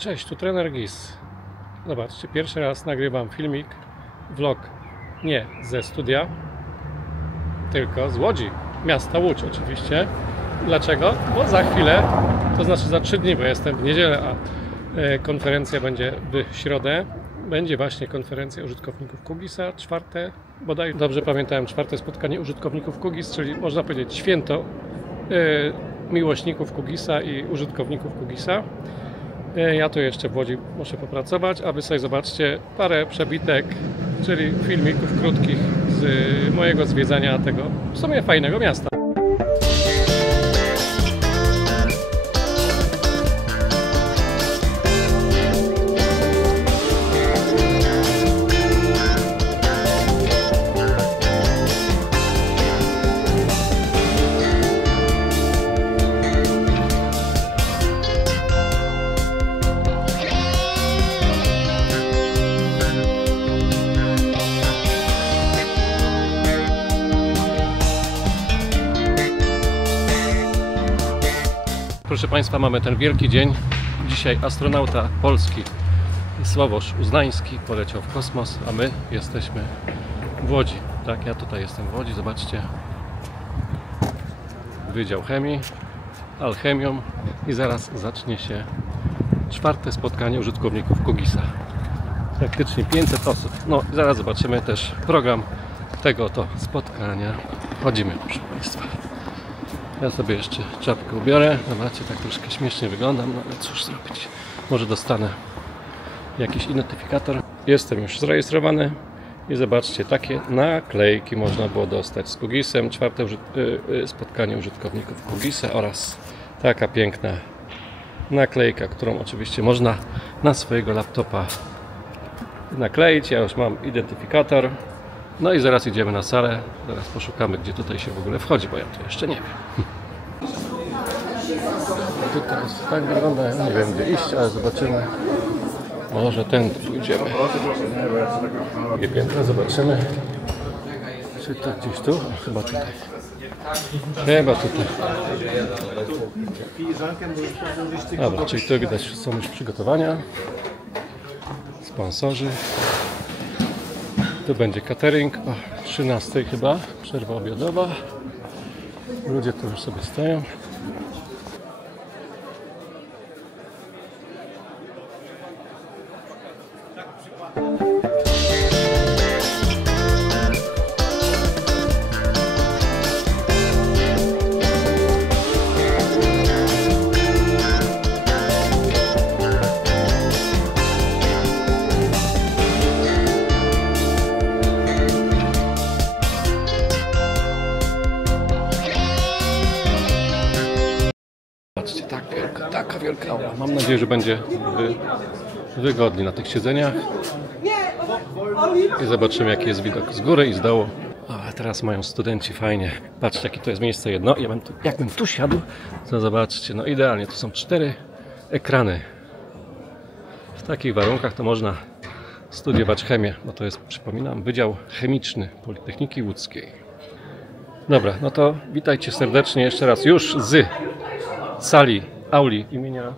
Cześć, tu trener GIS. Zobaczcie, pierwszy raz nagrywam filmik, vlog nie ze studia, tylko z Łodzi, miasta Łódź oczywiście. Dlaczego? Bo za chwilę, to znaczy za 3 dni, bo jestem w niedzielę, a konferencja będzie w środę. Będzie właśnie konferencja użytkowników QGIS-a, czwarte, bodaj dobrze pamiętałem, czwarte spotkanie użytkowników QGIS, czyli można powiedzieć święto miłośników QGIS-a i użytkowników QGIS-a. Ja tu jeszcze w Łodzi muszę popracować, a wy sobie zobaczcie parę przebitek, czyli filmików krótkich z mojego zwiedzania tego w sumie fajnego miasta. Proszę Państwa, mamy ten wielki dzień. Dzisiaj astronauta polski Sławosz Uznański poleciał w kosmos, a my jesteśmy w Łodzi. Tak, ja tutaj jestem w Łodzi, zobaczcie. Wydział Chemii, Alchemią i zaraz zacznie się czwarte spotkanie użytkowników QGIS-a. Praktycznie 500 osób. No i zaraz zobaczymy też program tego to spotkania. Chodzimy, proszę Państwa. Ja sobie jeszcze czapkę ubiorę. Zobaczcie, tak troszkę śmiesznie wyglądam, no ale cóż zrobić. Może dostanę jakiś identyfikator. Jestem już zarejestrowany i zobaczcie, takie naklejki można było dostać z QGIS-em. Czwarte spotkanie użytkowników QGIS-a oraz taka piękna naklejka, którą oczywiście można na swojego laptopa nakleić. Ja już mam identyfikator. No i zaraz idziemy na salę, zaraz poszukamy, gdzie tutaj się w ogóle wchodzi, bo ja tu jeszcze nie wiem. Tutaj tak wygląda, ja nie wiem gdzie iść, ale zobaczymy. Może tędy pójdziemy. Drugie piętro, zobaczymy. Czy to gdzieś tu? Chyba tutaj. Chyba tutaj. Dobra, czyli tu widać, są już przygotowania. Sponsorzy. Tu będzie catering o 13 chyba, przerwa obiadowa. Ludzie tu już sobie stoją. Patrzcie, taka wielka aula. Mam nadzieję, że będzie wygodnie na tych siedzeniach. I zobaczymy, jaki jest widok z góry i z dołu. A teraz mają studenci fajnie. Patrzcie, jakie to jest miejsce jedno. Jakbym tu siadł, to zobaczcie, no idealnie. Tu są 4 ekrany. W takich warunkach to można studiować chemię, bo to jest, przypominam, Wydział Chemiczny Politechniki Łódzkiej. Dobra, no to witajcie serdecznie jeszcze raz już z sali auli imienia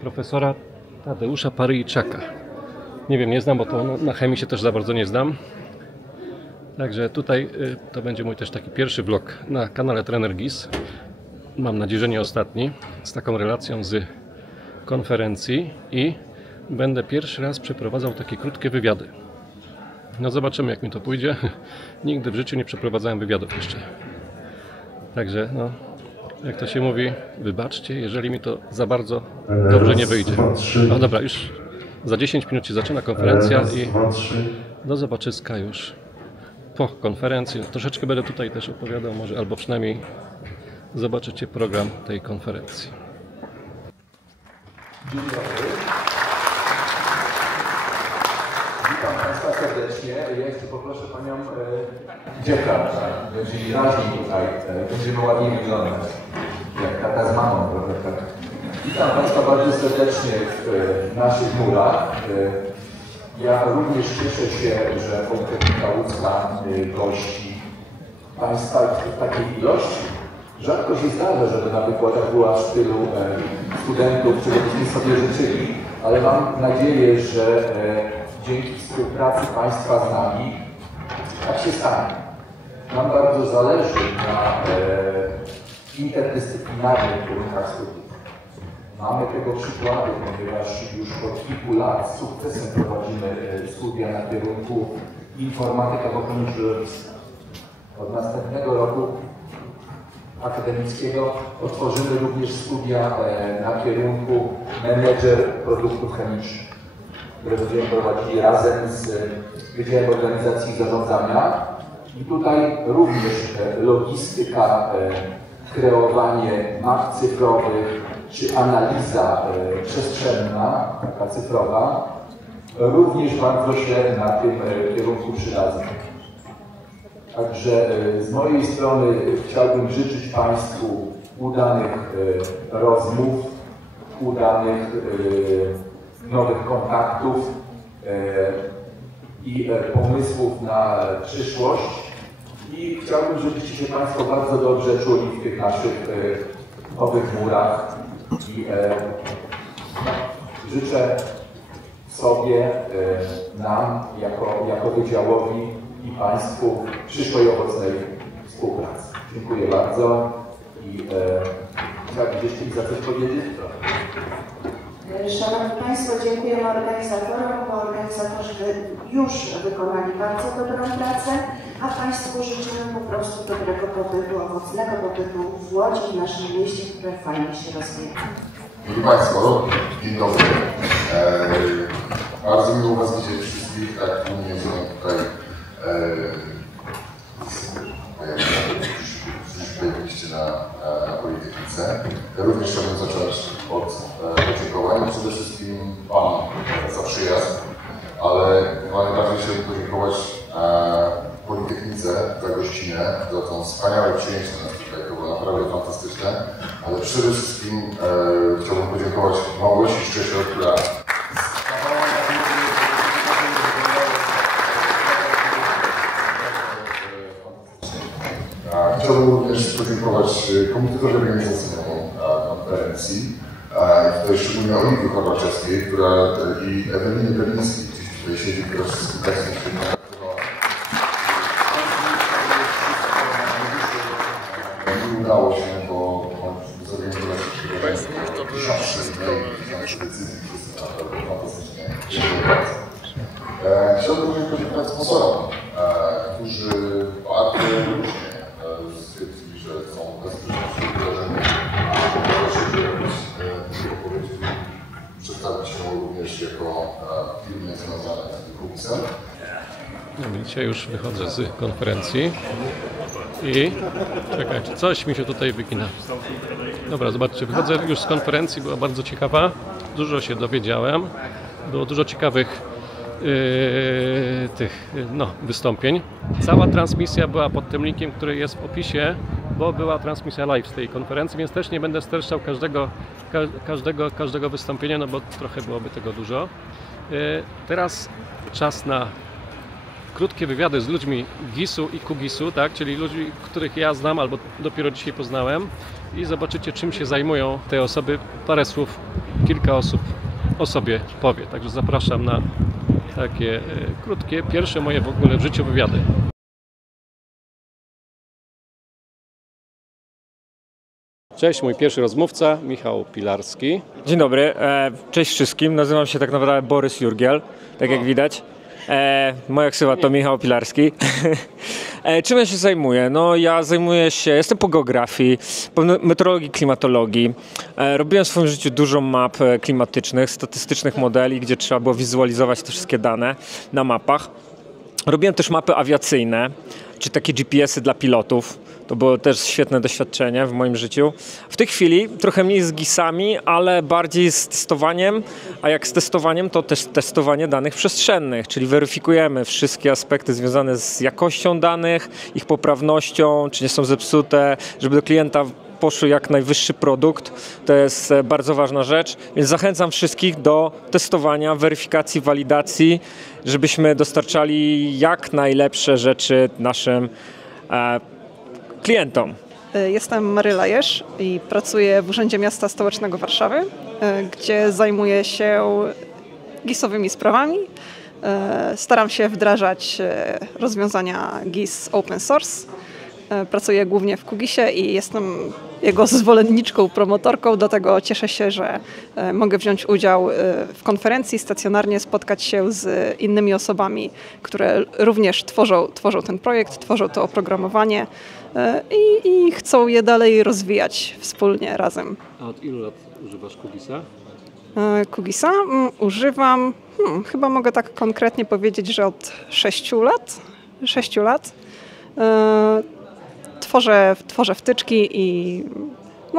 profesora Tadeusza Paryjczaka. Nie wiem, nie znam, bo to na chemii się też za bardzo nie znam. Także tutaj to będzie mój też taki pierwszy vlog na kanale Trener GIS. Mam nadzieję, że nie ostatni, z taką relacją z konferencji i będę pierwszy raz przeprowadzał takie krótkie wywiady. No zobaczymy, jak mi to pójdzie. Nigdy w życiu nie przeprowadzałem wywiadów jeszcze. Także no, jak to się mówi, wybaczcie, jeżeli mi to za bardzo dobrze nie wyjdzie. No dobra, już za 10 minut się zaczyna konferencja i do zobaczyska już po konferencji. Troszeczkę będę tutaj też opowiadał, może albo przynajmniej zobaczycie program tej konferencji. Dzień dobry. Witam Państwa serdecznie. Ja jeszcze poproszę Panią dziekan, będzie raźniej tutaj, będziemy ładniej wyglądać, jak tata z mamą, prawda? Witam Państwa bardzo serdecznie w naszych murach. Ja również cieszę się, że Politechnika Łódzka gości Państwa w takiej ilości. Rzadko się zdarza, żeby na wykładach była w stylu studentów, czego byśmy sobie życzyli, ale mam nadzieję, że dzięki współpracy Państwa z nami tak się stanie. Nam bardzo zależy na interdyscyplinarnych kierunkach studiów. Mamy tego przykłady, ponieważ już od kilku lat z sukcesem prowadzimy studia na kierunku informatyka w ochronie środowiska. Od następnego roku akademickiego otworzymy również studia na kierunku menedżer produktów chemicznych, które będziemy prowadzili razem z Wydziałem Organizacji i Zarządzania. I tutaj również logistyka, kreowanie map cyfrowych czy analiza przestrzenna, taka cyfrowa, również bardzo się na tym kierunku przydadzą. Także z mojej strony chciałbym życzyć Państwu udanych rozmów, udanych nowych kontaktów i pomysłów na przyszłość. I chciałbym, żebyście się Państwo bardzo dobrze czuli w tych naszych nowych murach. I życzę sobie, nam, jako wydziałowi i Państwu przyszłej owocnej współpracy. Dziękuję bardzo i chciałbym jeszcze za coś powiedzieć? Szanowni Państwo, dziękujemy organizatorom, bo organizatorzy już wykonali bardzo dobrą pracę, a Państwu życzymy po prostu dobrego pobytu, owocnego pobytu w Łodzi, w naszym mieście, które fajnie się rozwija. Drodzy Państwo, dzień dobry. Bardzo miło Was widzieć wszystkich, tak umiejętnie tutaj już pojawiliście na Politechnice. Ja również chciałbym zacząć od podziękowań. Przede wszystkim Panu za przyjazd, ale chyba najbardziej chciałbym podziękować Politechnice za gościnę, za to wspaniałe przyjęcie nas tutaj. To było naprawdę fantastyczne, ale przede wszystkim chciałbym podziękować Małgosi Szczesio, która chciałbym również podziękować komitetowi organizacyjnemu konferencji, tutaj szczególnie Oliwii Chorwaczewskiej, i Ewelinie Berlińskiej, gdzieś tutaj siedzi, która wszystkim tekstem świetnie traktowała. Nie udało się, bo zorganizować tysiące decyzji, wszyscy naprawdę fantastycznie. Dziękuję bardzo. Chciałbym również podziękować sponsorom, którzy bardzo różnie stwierdzili, że są bezpieczni wydarzenia. Proszę się opowiedzieć, przedstawić się również jako firmy związane z Googlesem. Dzisiaj już wychodzę z konferencji i czekajcie, coś mi się tutaj wygina. Dobra, zobaczcie, wychodzę już z konferencji, była bardzo ciekawa, dużo się dowiedziałem, było dużo ciekawych wystąpień. Cała transmisja była pod tym linkiem, który jest w opisie, bo była transmisja live z tej konferencji, więc też nie będę streszczał każdego wystąpienia, no bo trochę byłoby tego dużo. Teraz czas na krótkie wywiady z ludźmi GIS-u i QGIS-u, tak? Czyli ludzi, których ja znam albo dopiero dzisiaj poznałem, i zobaczycie, czym się zajmują te osoby. Parę słów, kilka osób o sobie powie. Także zapraszam na takie krótkie, pierwsze moje w ogóle w życiu wywiady. Cześć, mój pierwszy rozmówca, Michał Pilarski. Dzień dobry, cześć wszystkim, nazywam się tak naprawdę Borys Jurgiel, tak jak widać. Moja ksywa to Michał Pilarski. Czym ja się zajmuję? No ja jestem po geografii, po meteorologii, klimatologii. Robiłem w swoim życiu dużo map klimatycznych, statystycznych modeli, gdzie trzeba było wizualizować te wszystkie dane na mapach. Robiłem też mapy awiacyjne, czy takie GPS-y dla pilotów. To było też świetne doświadczenie w moim życiu. W tej chwili trochę mniej z GIS-ami, ale bardziej z testowaniem, a jak z testowaniem, to też testowanie danych przestrzennych, czyli weryfikujemy wszystkie aspekty związane z jakością danych, ich poprawnością, czy nie są zepsute, żeby do klienta poszły jak najwyższy produkt. To jest bardzo ważna rzecz, więc zachęcam wszystkich do testowania, weryfikacji, walidacji, żebyśmy dostarczali jak najlepsze rzeczy naszym klientom. Jestem Maryla Jesz i pracuję w Urzędzie Miasta Stołecznego Warszawy, gdzie zajmuję się GIS-owymi sprawami. Staram się wdrażać rozwiązania GIS open source. Pracuję głównie w QGIS-ie i jestem jego zwolenniczką, promotorką. Dlatego cieszę się, że mogę wziąć udział w konferencji, stacjonarnie spotkać się z innymi osobami, które również tworzą ten projekt, tworzą to oprogramowanie i chcą je dalej rozwijać wspólnie, razem. A od ilu lat używasz QGIS-a? QGIS-a używam, chyba mogę tak konkretnie powiedzieć, że od 6 lat. 6 lat. Tworzę wtyczki i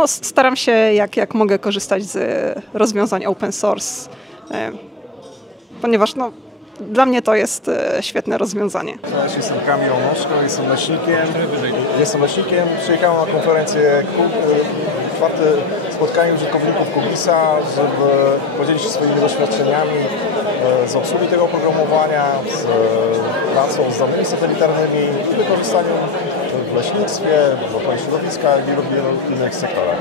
staram się jak mogę korzystać z rozwiązań open source, ponieważ dla mnie to jest świetne rozwiązanie. Cześć, jestem Kamil Onoszko, jestem leśnikiem. Przyjechałem na konferencję czwarte spotkanie użytkowników QGIS-a, żeby podzielić się swoimi doświadczeniami z obsługi tego oprogramowania, z pracą z danymi satelitarnymi i wykorzystaniem w leśnictwie, w ochronie środowiska i w wielu innych sektorach.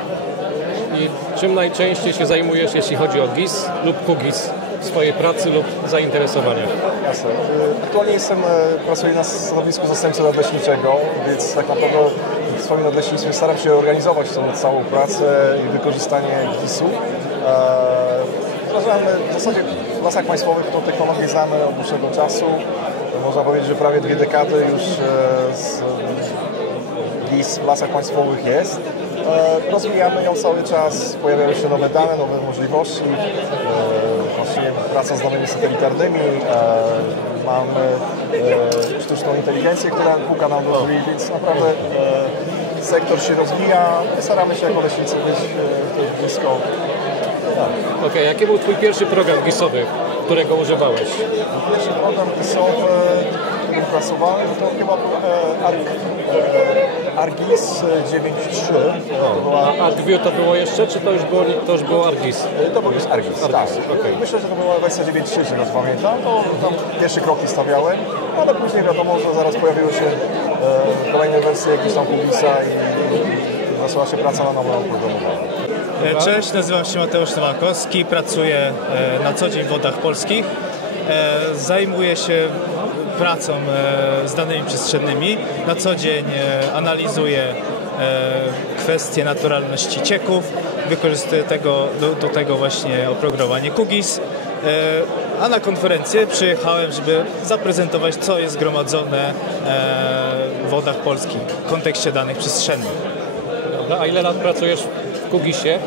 I czym najczęściej się zajmujesz, jeśli chodzi o GIS lub QGIS w swojej pracy lub zainteresowaniach? Jasne. Aktualnie pracuję na stanowisku zastępcy nadleśniczego, więc tak naprawdę w swoim nadleśnictwie staram się organizować tą całą pracę i wykorzystanie GIS-u. W zasadzie w Lasach Państwowych tą technologię znamy od dłuższego czasu. Można powiedzieć, że prawie 2 dekady już GIS w Lasach Państwowych jest. Rozwijamy ją cały czas, pojawiają się nowe dane, nowe możliwości, właśnie praca z danymi satelitarnymi, mamy sztuczną inteligencję, która puka nam do drzwi, więc naprawdę sektor się rozwija, staramy się jako leśnicy być blisko. Okej, jaki był Twój pierwszy program GIS-owy, którego używałeś? Pierwszy program GIS-owy, którym pracowałem, to chyba był ArcGIS 9.3. ArcView to było jeszcze, czy to już było ArcGIS? To był już ArcGIS, tak. Okay. Myślę, że to była wersja 9.3, z tego co pamiętam. To tam pierwsze kroki stawiałem, ale później wiadomo, że zaraz pojawiły się kolejne wersje jakieś tam QGIS-a i zaczęła się praca na nowym oprogramowaniu. Cześć, nazywam się Mateusz Tomakowski, pracuję na co dzień w Wodach Polskich. Zajmuję się pracą z danymi przestrzennymi. Na co dzień analizuję kwestie naturalności cieków. Wykorzystuję do tego właśnie oprogramowanie QGIS. A na konferencję przyjechałem, żeby zaprezentować, co jest zgromadzone w Wodach Polskich w kontekście danych przestrzennych. Dobra, a ile lat pracujesz w QGIS-ie?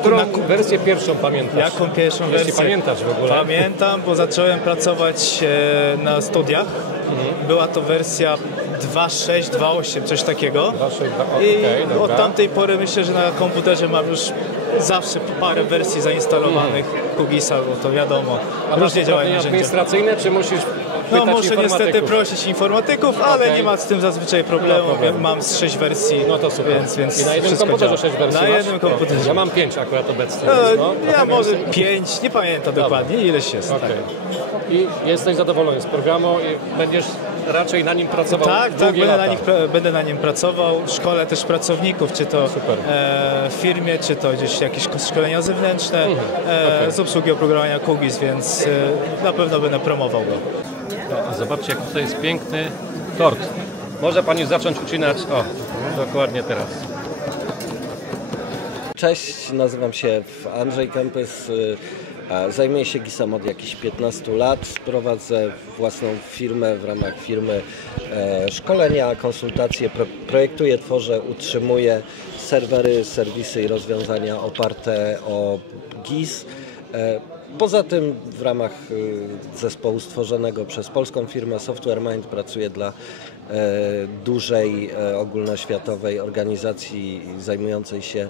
Którą wersję pierwszą pamiętasz? Jaką pierwszą wersję? Jeśli pamiętasz w ogóle. Pamiętam, bo zacząłem pracować na studiach. Była to wersja 2.6, 2.8, coś takiego. I od tamtej pory myślę, że na komputerze mam już zawsze parę wersji zainstalowanych QGIS-a, bo to wiadomo. A różnie działają administracyjne, czy musisz No muszę niestety prosić informatyków, ale nie ma z tym zazwyczaj problemu. Mam z 6 wersji. No to super. Więc i na jednym komputerze 6 wersji Na jednym komputerze. Ja mam 5 akurat obecnie. Ja może 5, nie pamiętam dokładnie, ileś jest. Okay. I jesteś zadowolony z programu i będziesz raczej na nim pracował będę na nim pracował. Szkolę też pracowników, czy to w firmie, czy to gdzieś jakieś szkolenia zewnętrzne z obsługi oprogramowania QGIS, więc na pewno będę promował go. No, zobaczcie, jak tutaj jest piękny tort. Może Pani zacząć ucinać, dokładnie teraz. Cześć, nazywam się Andrzej Kempys, zajmuję się GIS-em od jakichś 15 lat, prowadzę własną firmę, w ramach firmy szkolenia, konsultacje, projektuję, tworzę, utrzymuję serwery, serwisy i rozwiązania oparte o GIS. Poza tym w ramach zespołu stworzonego przez polską firmę Software Mind pracuję dla dużej ogólnoświatowej organizacji zajmującej się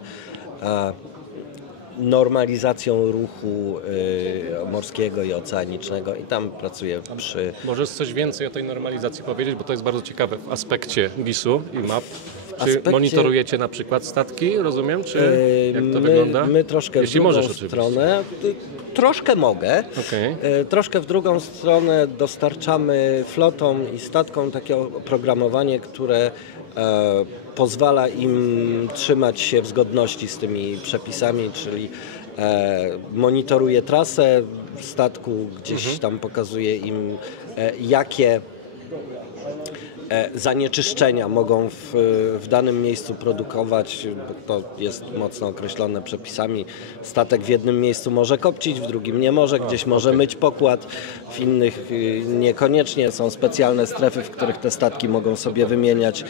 normalizacją ruchu morskiego i oceanicznego i tam pracuję przy... Możesz coś więcej o tej normalizacji powiedzieć, bo to jest bardzo ciekawe w aspekcie GIS-u i map. Czy monitorujecie na przykład statki, rozumiem? Czy jak to wygląda? My troszkę Jeśli w drugą możesz, stronę, troszkę mogę, troszkę w drugą stronę dostarczamy flotom i statkom takie oprogramowanie, które pozwala im trzymać się w zgodności z tymi przepisami, czyli monitoruje trasę statku, gdzieś tam pokazuje im jakie zanieczyszczenia mogą w danym miejscu produkować, bo to jest mocno określone przepisami. Statek w jednym miejscu może kopcić, w drugim nie może, gdzieś może myć pokład, w innych niekoniecznie. Są specjalne strefy, w których te statki mogą sobie wymieniać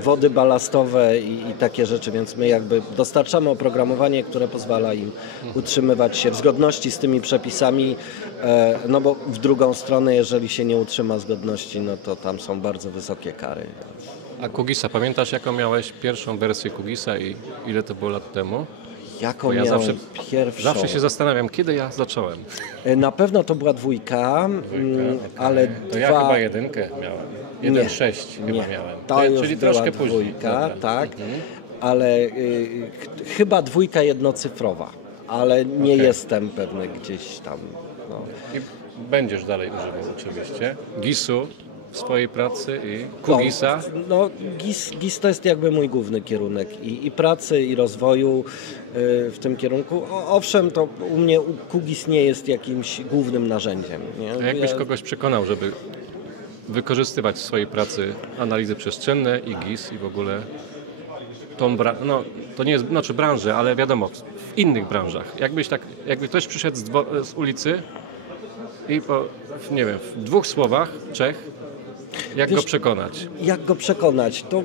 wody balastowe i takie rzeczy, więc my jakby dostarczamy oprogramowanie, które pozwala im utrzymywać się w zgodności z tymi przepisami, no bo w drugą stronę, jeżeli się nie utrzyma zgodności, no to tam są bardzo wysokie kary. A Qugisa, pamiętasz jaką miałeś pierwszą wersję Qugisa i ile to było lat temu? Jaką miałem pierwszą? Zawsze się zastanawiam, kiedy ja zacząłem. Na pewno to była 2, ale to ja chyba 1 miałem. 1.6 chyba miałem. To już czyli była troszkę 2, później. tak, ale chyba 2 jednocyfrowa, ale nie jestem pewny gdzieś tam. No. I będziesz dalej używał oczywiście GIS-u w swojej pracy i Qugisa. No, GIS to jest jakby mój główny kierunek i pracy, i rozwoju w tym kierunku. Owszem, to u mnie Qugis nie jest jakimś głównym narzędziem. Nie? A jakbyś kogoś przekonał, żeby wykorzystywać w swojej pracy analizy przestrzenne i GIS i w ogóle tą to nie jest, znaczy branżę, ale wiadomo, w innych branżach. Jakby ktoś przyszedł z ulicy i nie wiem, w 2 słowach, 3, jak go przekonać? Jak go przekonać? To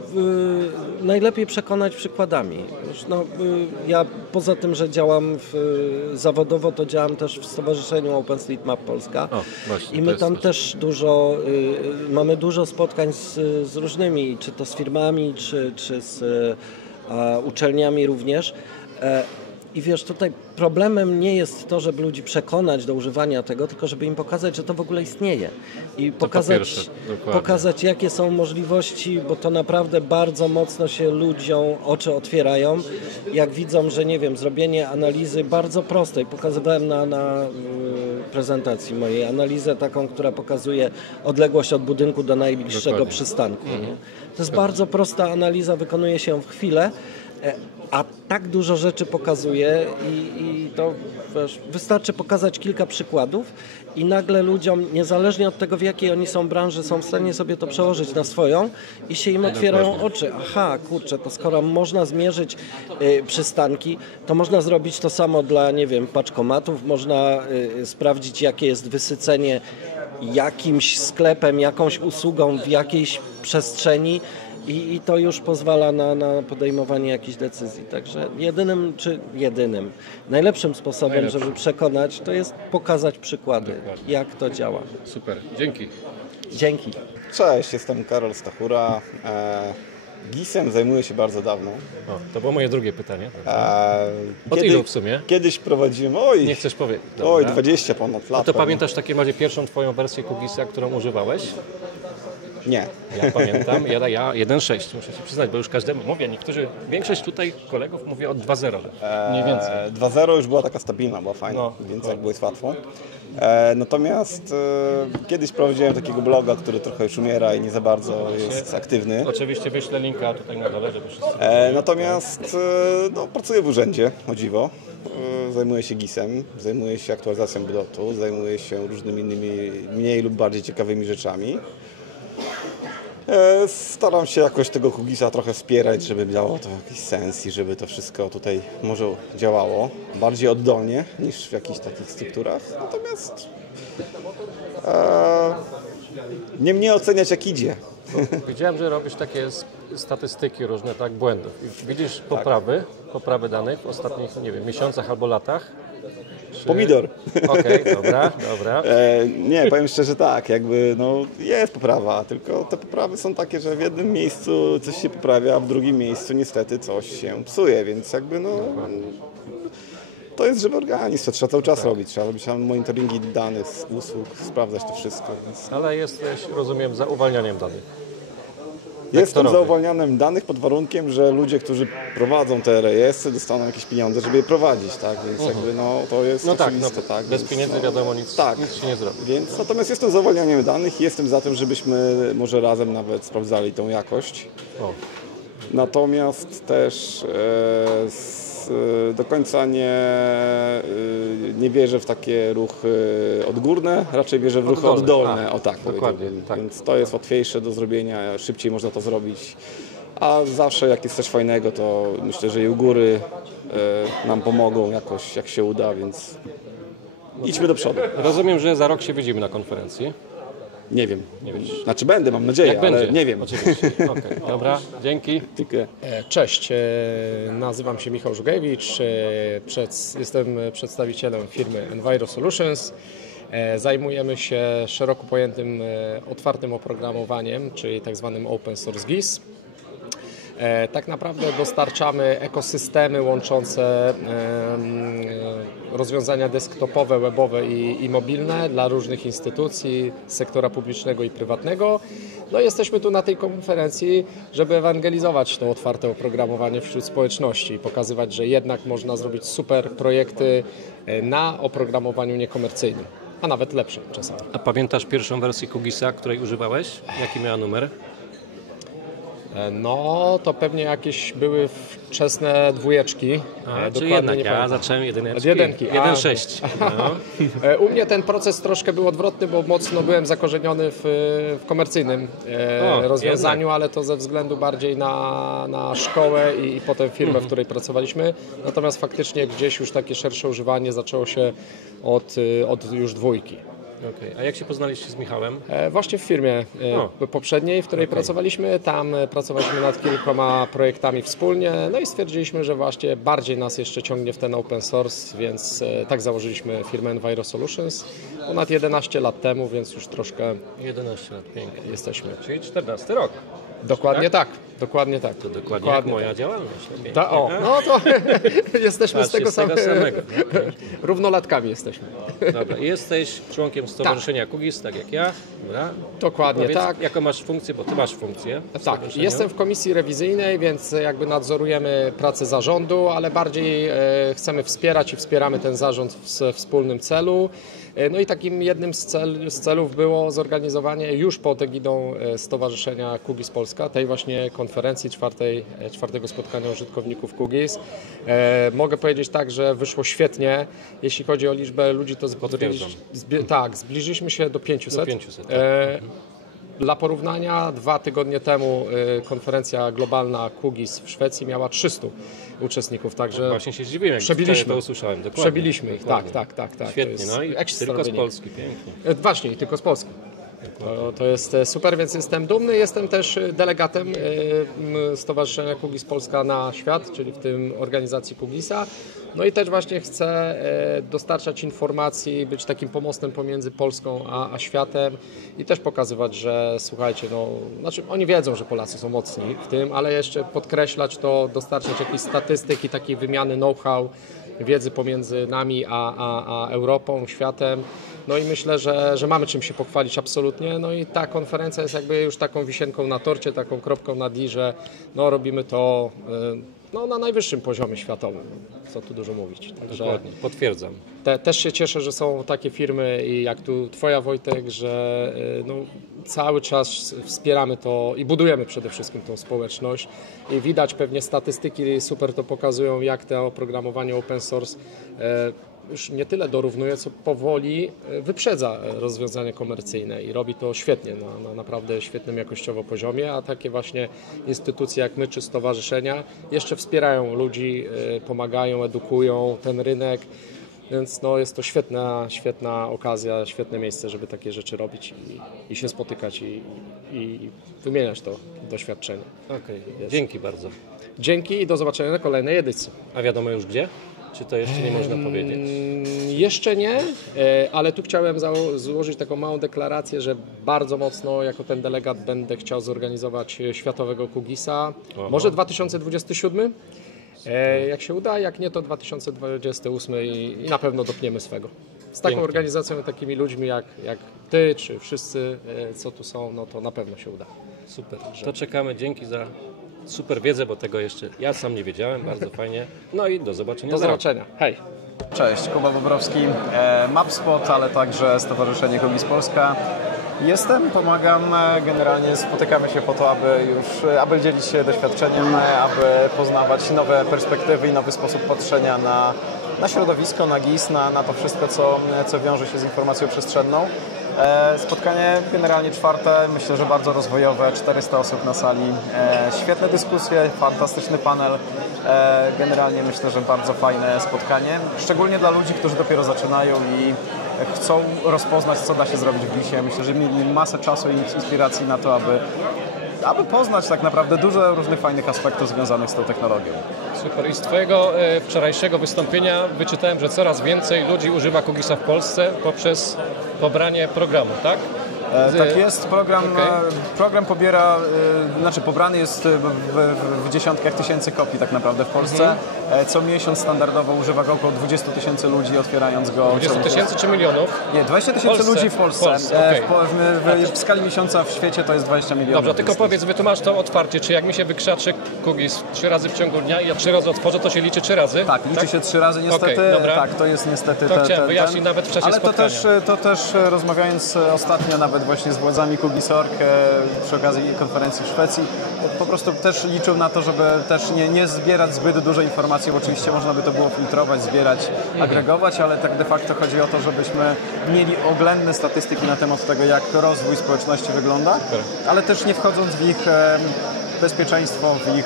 najlepiej przekonać przykładami. Ja poza tym, że działam zawodowo, to działam też w Stowarzyszeniu OpenStreetMap Polska. Właśnie, i my tam też mamy dużo spotkań z różnymi, czy to z firmami, czy z uczelniami również. I wiesz, tutaj problemem nie jest to, żeby ludzi przekonać do używania tego, tylko żeby im pokazać, że to w ogóle istnieje. I pokazać, jakie są możliwości, bo to naprawdę bardzo mocno się ludziom oczy otwierają. Jak widzą, że nie wiem, zrobienie analizy bardzo prostej, pokazywałem na prezentacji mojej analizę taką, która pokazuje odległość od budynku do najbliższego przystanku. Nie? To jest bardzo prosta analiza, wykonuje się w chwilę. A tak dużo rzeczy pokazuje i to wiesz, wystarczy pokazać kilka przykładów i nagle ludziom, niezależnie od tego, w jakiej oni są branży, są w stanie sobie to przełożyć na swoją i się im otwierają oczy. Aha, kurczę, to skoro można zmierzyć przystanki, to można zrobić to samo dla, nie wiem, paczkomatów, można sprawdzić, jakie jest wysycenie jakimś sklepem, jakąś usługą w jakiejś przestrzeni. I to już pozwala na podejmowanie jakichś decyzji. Także najlepszym sposobem, żeby przekonać, to jest pokazać przykłady, jak to działa. Super, dzięki. Dzięki. Cześć, jestem Karol Stachura. GIS-em zajmuję się bardzo dawno. To było moje drugie pytanie. Od ilu w sumie? Kiedyś prowadziłem, nie chcesz powiedzieć. 20 ponad lat. A to pamiętasz takim razie pierwszą twoją wersję Qugisa, którą używałeś? Nie. Ja pamiętam, ja 1.6, muszę się przyznać, bo już każdemu mówię, większość tutaj kolegów mówi od 2.0, mniej więcej. 2.0 już była taka stabilna, była fajna, więc jakby jest łatwo. Natomiast kiedyś prowadziłem takiego bloga, który trochę już umiera i nie za bardzo jest aktywny. Oczywiście wyślę linka tutaj na dole, żeby wszyscy... Natomiast pracuję w urzędzie, o dziwo. Zajmuję się GIS-em, zajmuję się aktualizacją BDOT-u, zajmuję się różnymi innymi mniej lub bardziej ciekawymi rzeczami. Staram się jakoś tego Qugisa trochę wspierać, żeby miało to jakiś sens i żeby to wszystko tutaj może działało bardziej oddolnie niż w jakichś takich strukturach. Natomiast nie mnie oceniać, jak idzie. Widziałem, że robisz takie statystyki różne, tak, błędów. I widzisz poprawy danych w ostatnich, nie wiem, miesiącach albo latach? Pomidor. Okej, dobra. Nie, powiem szczerze tak, jakby jest poprawa, tylko te poprawy są takie, że w jednym miejscu coś się poprawia, a w drugim miejscu niestety coś się psuje, więc jakby to jest żywy organizm, to trzeba cały czas robić, trzeba robić monitoringi danych, usług, sprawdzać to wszystko. Więc... Ale jesteś, rozumiem, za uwalnianiem danych. Jestem za uwalnianiem danych pod warunkiem, że ludzie, którzy prowadzą te rejestry, dostaną jakieś pieniądze, żeby je prowadzić, tak? Więc jakby to jest oczywiste, tak? Bez pieniędzy wiadomo nic się nie zrobi. Więc natomiast jestem za uwalnianiem danych i jestem za tym, żebyśmy może razem nawet sprawdzali tą jakość. Natomiast też do końca nie wierzę w takie ruchy odgórne, raczej wierzę w ruchy oddolne. O tak, dokładnie. Tak. Więc to jest łatwiejsze do zrobienia, szybciej można to zrobić. A zawsze jak jest coś fajnego, to myślę, że i u góry nam pomogą jakoś, jak się uda, więc idźmy do przodu. Rozumiem, że za rok się widzimy na konferencji. Nie wiem. Znaczy będę, mam nadzieję, ale będzie. Nie wiem. Oczywiście. Okay. Dobra, dzięki. Cześć, nazywam się Michał Żugajewicz, jestem przedstawicielem firmy Enviro Solutions. Zajmujemy się szeroko pojętym otwartym oprogramowaniem, czyli tak zwanym Open Source GIS. Tak naprawdę dostarczamy ekosystemy łączące rozwiązania desktopowe, webowe i mobilne dla różnych instytucji, sektora publicznego i prywatnego. No jesteśmy tu na tej konferencji, żeby ewangelizować to otwarte oprogramowanie wśród społeczności i pokazywać, że jednak można zrobić super projekty na oprogramowaniu niekomercyjnym, a nawet lepsze czasami. A pamiętasz pierwszą wersję QGIS-a, której używałeś? Jaki miała numer? No, to pewnie jakieś były wczesne dwójeczki. Czyli jednak ja zacząłem jedyneczki. Od jedynki. 1.6. No. U mnie ten proces troszkę był odwrotny, bo mocno byłem zakorzeniony w komercyjnym rozwiązaniu, ale to ze względu bardziej na szkołę i potem firmę, w której pracowaliśmy. Natomiast faktycznie gdzieś już takie szersze używanie zaczęło się od już dwójki. Okay. A jak się poznaliście z Michałem? Właśnie w firmie poprzedniej, w której pracowaliśmy. Tam pracowaliśmy nad kilkoma projektami wspólnie, no i stwierdziliśmy, że właśnie bardziej nas jeszcze ciągnie w ten open source, więc tak założyliśmy firmę Enviro Solutions ponad 11 lat temu, więc już troszkę 11 lat, pięknie. Jesteśmy. Czyli 14 rok. Dokładnie tak. Dokładnie tak. To dokładnie jak moja działalność. No to jesteśmy z tego samego. Równolatkami jesteśmy. Dobra, jesteś członkiem Stowarzyszenia QGIS, tak jak ja. Dobra. Dokładnie tak. Jaką masz funkcję, bo ty masz funkcję. Tak, jestem w komisji rewizyjnej, więc jakby nadzorujemy pracę zarządu, ale bardziej chcemy wspierać i wspieramy ten zarząd w wspólnym celu. No i takim jednym z celów było zorganizowanie już pod egidą Stowarzyszenia QGIS Polska, tej właśnie konferencji czwartego spotkania użytkowników QGIS. Mogę powiedzieć tak, że wyszło świetnie. Jeśli chodzi o liczbę ludzi, to zbliżyliśmy się do 500. Dla porównania 2 tygodnie temu konferencja globalna QGIS w Szwecji miała 300 uczestników, także właśnie się zdziwiłem, przebiliśmy. To usłyszałem. Dokładnie. Przebiliśmy ich, tak. Świetnie, no i tylko z Polski, pięknie. Właśnie, i tylko z Polski. To jest super, więc jestem dumny. Jestem też delegatem Stowarzyszenia QGIS Polska na świat, czyli w tym organizacji QGIS-a. No i też właśnie chcę dostarczać informacji, być takim pomostem pomiędzy Polską a światem i też pokazywać, że słuchajcie, znaczy oni wiedzą, że Polacy są mocni w tym, ale jeszcze podkreślać to, dostarczać jakieś statystyki, takiej wymiany know-how, wiedzy pomiędzy nami a Europą, światem. No i myślę, że mamy czym się pochwalić absolutnie. No i ta konferencja jest jakby już taką wisienką na torcie, taką kropką nad i, że robimy to na najwyższym poziomie światowym. Co tu dużo mówić. Także dokładnie, potwierdzam. Też się cieszę, że są takie firmy i jak tu Twoja, Wojtek, że cały czas wspieramy to i budujemy przede wszystkim tą społeczność i widać pewnie statystyki super to pokazują, jak to oprogramowanie open source już nie tyle dorównuje, co powoli wyprzedza rozwiązania komercyjne i robi to świetnie, na naprawdę świetnym jakościowo poziomie, a takie właśnie instytucje jak my czy stowarzyszenia jeszcze wspierają ludzi, pomagają, edukują ten rynek, więc jest to świetna okazja, świetne miejsce, żeby takie rzeczy robić i się spotykać i wymieniać to doświadczenie. Okej, dzięki bardzo. Dzięki i do zobaczenia na kolejnej edycji. A wiadomo już gdzie? Czy to jeszcze nie można powiedzieć? Jeszcze nie, ale tu chciałem złożyć taką małą deklarację, że bardzo mocno jako ten delegat będę chciał zorganizować światowego QGIS-a. Może 2027? Jak się uda, jak nie to 2028 i na pewno dopniemy swego. Z taką organizacją, takimi ludźmi jak Ty czy wszyscy, co tu są, to na pewno się uda. Super. To czekamy. Dzięki za super wiedzę, bo tego jeszcze ja sam nie wiedziałem. Bardzo fajnie. No i do zobaczenia. Do zobaczenia. Hej. Cześć, Kuba Bobrowski, Mapspot, ale także Stowarzyszenie Kugis Polska. Pomagam, generalnie spotykamy się po to, aby dzielić się doświadczeniem, aby poznawać nowe perspektywy i nowy sposób patrzenia na środowisko, na GIS, na to wszystko, co wiąże się z informacją przestrzenną. Spotkanie generalnie czwarte, myślę, że bardzo rozwojowe, 400 osób na sali, świetne dyskusje, fantastyczny panel, generalnie myślę, że bardzo fajne spotkanie, szczególnie dla ludzi, którzy dopiero zaczynają i chcą rozpoznać, co da się zrobić w GIS-ie. Myślę, że mieli masę czasu i inspiracji na to, aby poznać tak naprawdę dużo różnych fajnych aspektów związanych z tą technologią. Super. I z Twojego wczorajszego wystąpienia wyczytałem, że coraz więcej ludzi używa Kugisa w Polsce poprzez pobranie programu, tak? Tak jest, program pobiera, pobrany jest w dziesiątkach tysięcy kopii tak naprawdę w Polsce. Co miesiąc standardowo używa go około 20 000 ludzi, otwierając go. 20 000 czy milionów? Nie, 20 000 ludzi w Polsce. Okay. W skali miesiąca w świecie to jest 20 milionów. Dobrze, tylko powiedz, wytłumacz to otwarcie, czy jak mi się wykrzaczy Kugis 3 razy w ciągu dnia i ja 3 razy otworzę, to się liczy 3 razy? Tak, liczy się 3 razy niestety. Okay, tak, to jest niestety to chciałem wyjaśnić nawet w czasie spotkania. Ale to też rozmawiając ostatnio nawet właśnie z władzami Kugis.org przy okazji konferencji w Szwecji, po prostu też liczył na to, żeby też nie zbierać zbyt dużo informacji, bo oczywiście można by to było filtrować, zbierać, agregować, ale tak de facto chodzi o to, żebyśmy mieli oględne statystyki na temat tego, jak rozwój społeczności wygląda, ale też nie wchodząc w ich bezpieczeństwo, w ich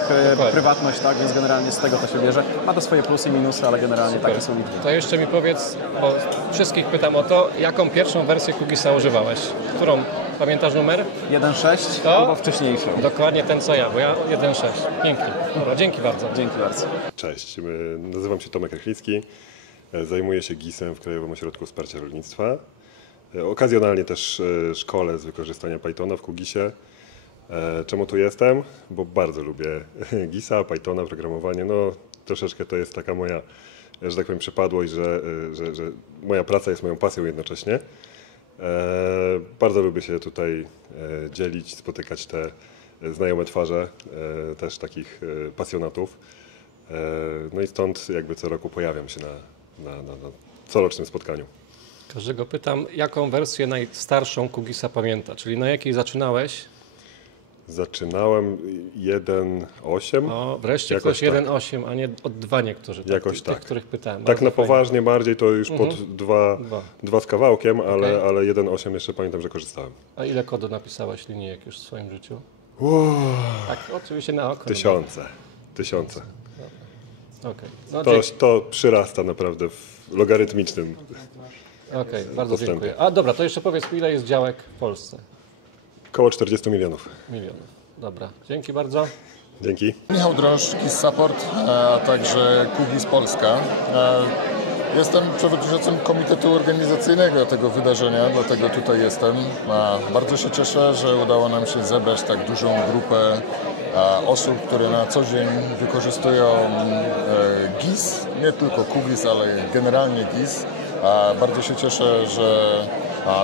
prywatność, tak, więc generalnie z tego to się bierze. Ma to swoje plusy i minusy, ale generalnie takie są liczby. To jeszcze mi powiedz, bo wszystkich pytam o to, jaką pierwszą wersję Kugisa używałeś? Którą? Pamiętasz numer? 1.6 albo wcześniejszy. Dokładnie ten co ja, bo ja 1.6. Pięknie. Dobra, dzięki bardzo. Dzięki bardzo. Cześć, nazywam się Tomek Rychlicki. Zajmuję się GIS-em w Krajowym Ośrodku Wsparcia Rolnictwa. Okazjonalnie też szkolę z wykorzystania Pythona w Kugisie. Czemu tu jestem? Bo bardzo lubię GIS-a, Pythona, programowanie. No troszeczkę to jest taka moja, że tak powiem, przypadłość, że moja praca jest moją pasją jednocześnie. Bardzo lubię się tutaj dzielić, spotykać te znajome twarze, też takich pasjonatów. No i stąd jakby co roku pojawiam się na corocznym spotkaniu. Każdego pytam, jaką wersję najstarszą Kugisa pamięta, czyli na jakiej zaczynałeś? Zaczynałem 1.8. O, wreszcie jakoś ktoś 1.8, a nie od 2 niektórzy. Jakoś tych, których pytałem. Tak na poważnie bardziej to już pod 2 z kawałkiem, ale 1.8 jeszcze pamiętam, że korzystałem. A ile kodu napisałeś linijek już w swoim życiu? Tak, oczywiście na oko. Tysiące. Okay. No, to przyrasta naprawdę w logarytmicznym Okej, bardzo dziękuję. A dobra, to jeszcze powiedz mi, ile jest działek w Polsce? Około 40 milionów. Dobra, dzięki bardzo. Dzięki. Michał Drąż, GIS Support, a także Kugis Polska. Jestem przewodniczącym komitetu organizacyjnego tego wydarzenia, dlatego tutaj jestem. Bardzo się cieszę, że udało nam się zebrać tak dużą grupę osób, które na co dzień wykorzystują GIS, nie tylko Kugis, ale generalnie GIS. Bardzo się cieszę, że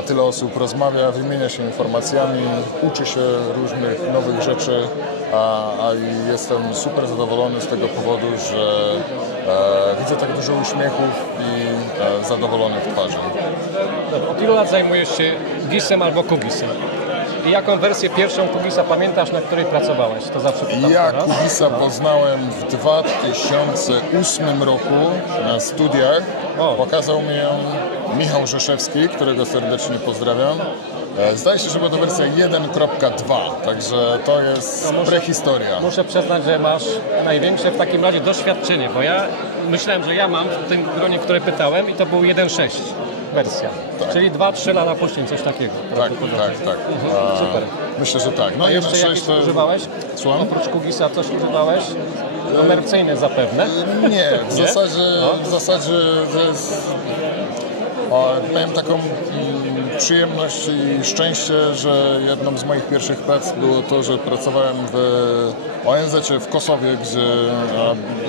tyle osób rozmawia, wymienia się informacjami, uczy się różnych nowych rzeczy, a jestem super zadowolony z tego powodu, że widzę tak dużo uśmiechów i zadowolonych twarzy. Od ilu lat zajmujesz się GIS-em albo Kugisem? I jaką wersję pierwszą Kugisa pamiętasz, na której pracowałeś? To zawsze pytam. Ja Kugisa poznałem w 2008 roku na studiach. Pokazał mi ją Michał Rzeszewski, którego serdecznie pozdrawiam. Zdaje się, że była to wersja 1.2, także to jest prehistoria. Muszę przyznać, że masz największe w takim razie doświadczenie, bo ja myślałem, że ja mam w tym gronie, które pytałem i to był 1.6 wersja. Tak. Czyli 2-3 lata później, coś takiego. Tak. Super. Myślę, że tak. No jeszcze jakieś używałeś? Słucham? Oprócz Kugisa coś używałeś? Komercyjne zapewne? Nie, w zasadzie to jest... Miałem taką przyjemność i szczęście, że jedną z moich pierwszych prac było to, że pracowałem w ONZ-cie w Kosowie, gdzie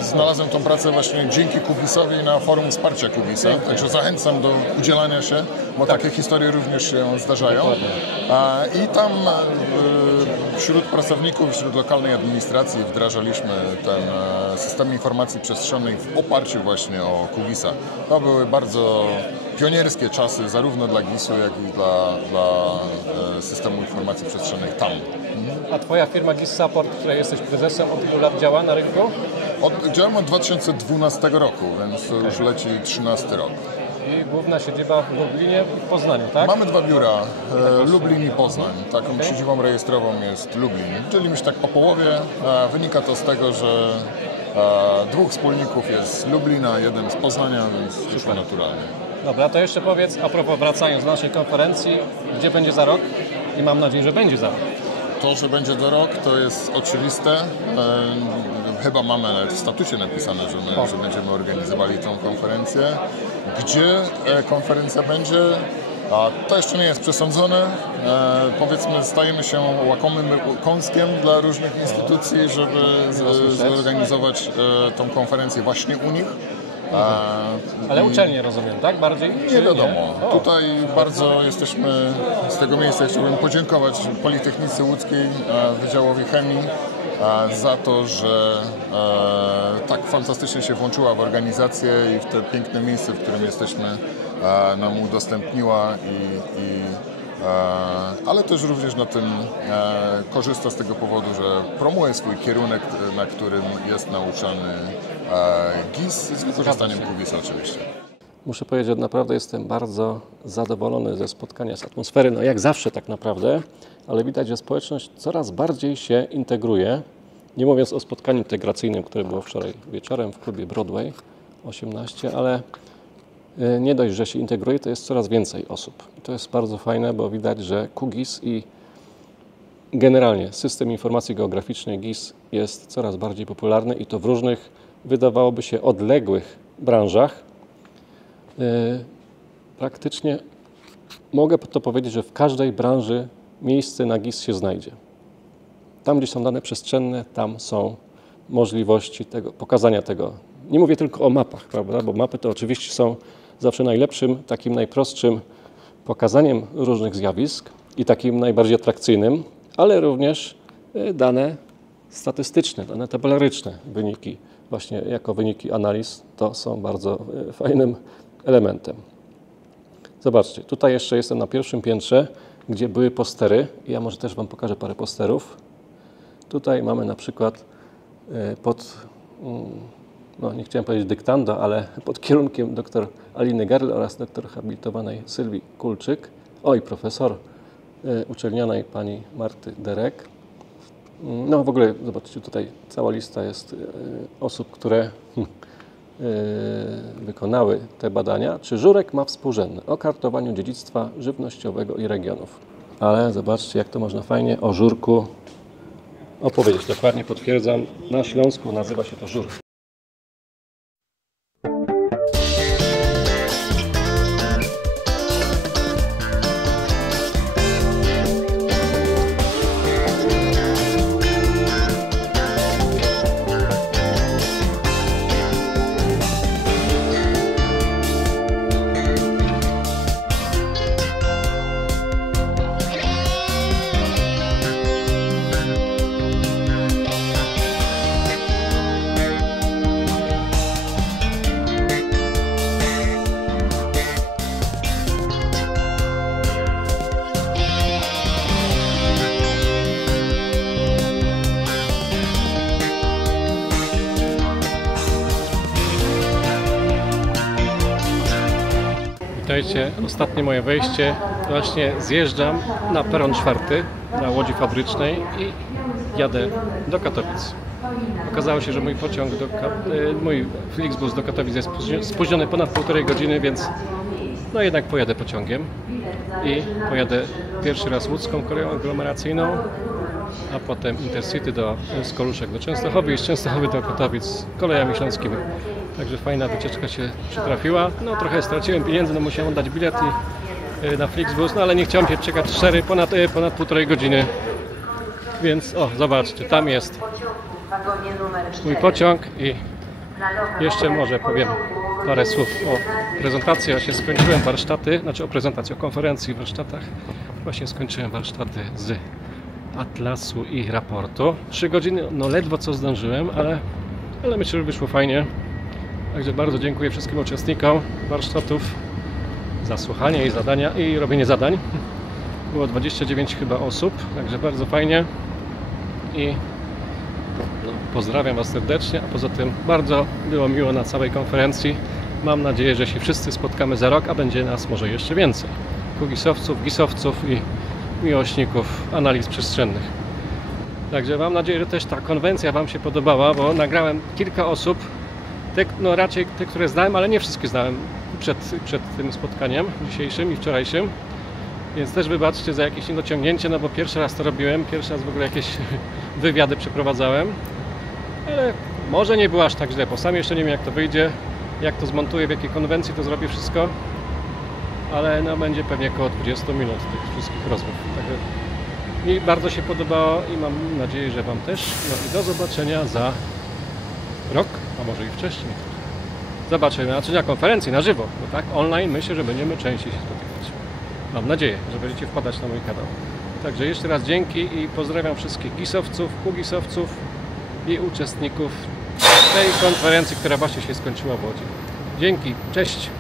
znalazłem tą pracę właśnie dzięki Kugisowi na forum wsparcia Kugisa, także zachęcam do udzielania się, bo takie historie również się zdarzają. I tam wśród pracowników, wśród lokalnej administracji wdrażaliśmy ten system informacji przestrzennej w oparciu właśnie o Kugisa. To były bardzo pionierskie czasy zarówno dla GIS-u, jak i dla systemu informacji przestrzennych tam. A Twoja firma GIS Support, której jesteś prezesem, od ilu lat działa na rynku? Działam od 2012 roku, więc to już leci 13 rok. I główna siedziba w Lublinie i w Poznaniu, tak? Mamy dwa biura, Lublin i Poznań. Taką siedzibą rejestrową jest Lublin. Dzielimy się tak po połowie. Wynika to z tego, że dwóch wspólników jest z Lublina, jeden z Poznania, więc wszystko naturalnie. Dobra, to jeszcze powiedz, a propos wracając do naszej konferencji, gdzie będzie za rok? I mam nadzieję, że będzie za rok. To, że będzie za rok, to jest oczywiste. Chyba mamy nawet w statucie napisane, że będziemy organizowali tą konferencję. Gdzie konferencja będzie? To jeszcze nie jest przesądzone. Powiedzmy, stajemy się łakomym kąskiem dla różnych instytucji, żeby zorganizować tą konferencję właśnie u nich. Ale uczelnie rozumiem, tak? Bardziej? Nie wiadomo. Tutaj bardzo jesteśmy, z tego miejsca chciałbym podziękować Politechnice Łódzkiej, Wydziałowi Chemii za to, że tak fantastycznie się włączyła w organizację i w te piękne miejsce, w którym jesteśmy, nam udostępniła ale też również na tym korzysta z tego powodu, że promuje swój kierunek, na którym jest nauczany GIS z wykorzystaniem Kugisa oczywiście. Muszę powiedzieć, że naprawdę jestem bardzo zadowolony ze spotkania, z atmosfery, no jak zawsze tak naprawdę, ale widać, że społeczność coraz bardziej się integruje. Nie mówiąc o spotkaniu integracyjnym, które było wczoraj wieczorem w klubie Broadway 18, ale nie dość, że się integruje, to jest coraz więcej osób. I to jest bardzo fajne, bo widać, że QGIS i generalnie system informacji geograficznej GIS jest coraz bardziej popularny i to w różnych, wydawałoby się, odległych branżach. Praktycznie mogę to powiedzieć, że w każdej branży miejsce na GIS się znajdzie. Tam, gdzie są dane przestrzenne, tam są możliwości pokazania tego. Nie mówię tylko o mapach, prawda? Bo mapy to oczywiście są zawsze najlepszym, takim najprostszym pokazaniem różnych zjawisk i takim najbardziej atrakcyjnym, ale również dane statystyczne, dane tabelaryczne, wyniki właśnie jako wyniki analiz, to są bardzo fajnym elementem. Zobaczcie, tutaj jeszcze jestem na pierwszym piętrze, gdzie były postery. Ja może też Wam pokażę parę posterów. Tutaj mamy na przykład no nie chciałem powiedzieć dyktando, ale pod kierunkiem dr Aliny Garl oraz doktor habilitowanej Sylwii Kulczyk, profesor uczelnianej pani Marty Derek. No w ogóle zobaczcie, tutaj cała lista jest osób, które wykonały te badania. Czy żurek ma współrzędne o kartowaniu dziedzictwa żywnościowego i regionów. Ale zobaczcie, jak to można fajnie o żurku opowiedzieć. Dokładnie potwierdzam, na Śląsku nazywa się to żur. Witajcie, ostatnie moje wejście. Właśnie zjeżdżam na peron 4 na łodzi fabrycznej i jadę do Katowic. Okazało się, że mój pociąg, mój Flixbus do Katowic jest spóźniony ponad 1,5 godziny, więc no jednak pojadę pociągiem i pojadę pierwszy raz łódzką koleją aglomeracyjną, a potem Intercity z Koluszek do Częstochowy i z Częstochowy do Katowic kolejami śląskimi. Także fajna wycieczka się przytrafiła. No trochę straciłem pieniędzy, no musiałem oddać bilet na Flixbus, no ale nie chciałem się czekać ponad 1,5 godziny. Więc o, zobaczcie, tam jest mój pociąg i jeszcze może powiem parę słów o prezentacji. Ja się skończyłem warsztaty, znaczy o prezentacji, o konferencji, warsztatach. Właśnie skończyłem warsztaty z atlasu i raportu. 3 godziny, no ledwo co zdążyłem, ale myślę, że wyszło fajnie. Także bardzo dziękuję wszystkim uczestnikom warsztatów za słuchanie i zadania i robienie zadań. Było 29 chyba osób, także bardzo fajnie i no, pozdrawiam Was serdecznie, a poza tym bardzo było miło na całej konferencji. Mam nadzieję, że się wszyscy spotkamy za rok, a będzie nas może jeszcze więcej. Kugisowców, gisowców i miłośników analiz przestrzennych. Także mam nadzieję, że też ta konwencja Wam się podobała, bo nagrałem kilka osób, no raczej te, które znałem, ale nie wszystkie znałem przed tym spotkaniem dzisiejszym i wczorajszym. Więc też wybaczcie za jakieś niedociągnięcie, no bo pierwszy raz to robiłem, pierwszy raz w ogóle jakieś wywiady przeprowadzałem. Ale może nie było aż tak źle, bo sam jeszcze nie wiem jak to wyjdzie, jak to zmontuję, w jakiej konwencji to zrobię wszystko. Ale no będzie pewnie około 20 minut tych wszystkich rozmów. Także mi bardzo się podobało i mam nadzieję, że Wam też. No i do zobaczenia za rok, a może i wcześniej. Zobaczymy, znaczy na konferencji, na żywo, bo tak online myślę, że będziemy częściej się spotykać. Mam nadzieję, że będziecie wpadać na mój kanał. Także jeszcze raz dzięki i pozdrawiam wszystkich gisowców, kugisowców i uczestników tej konferencji, która właśnie się skończyła w Łodzi. Dzięki, cześć!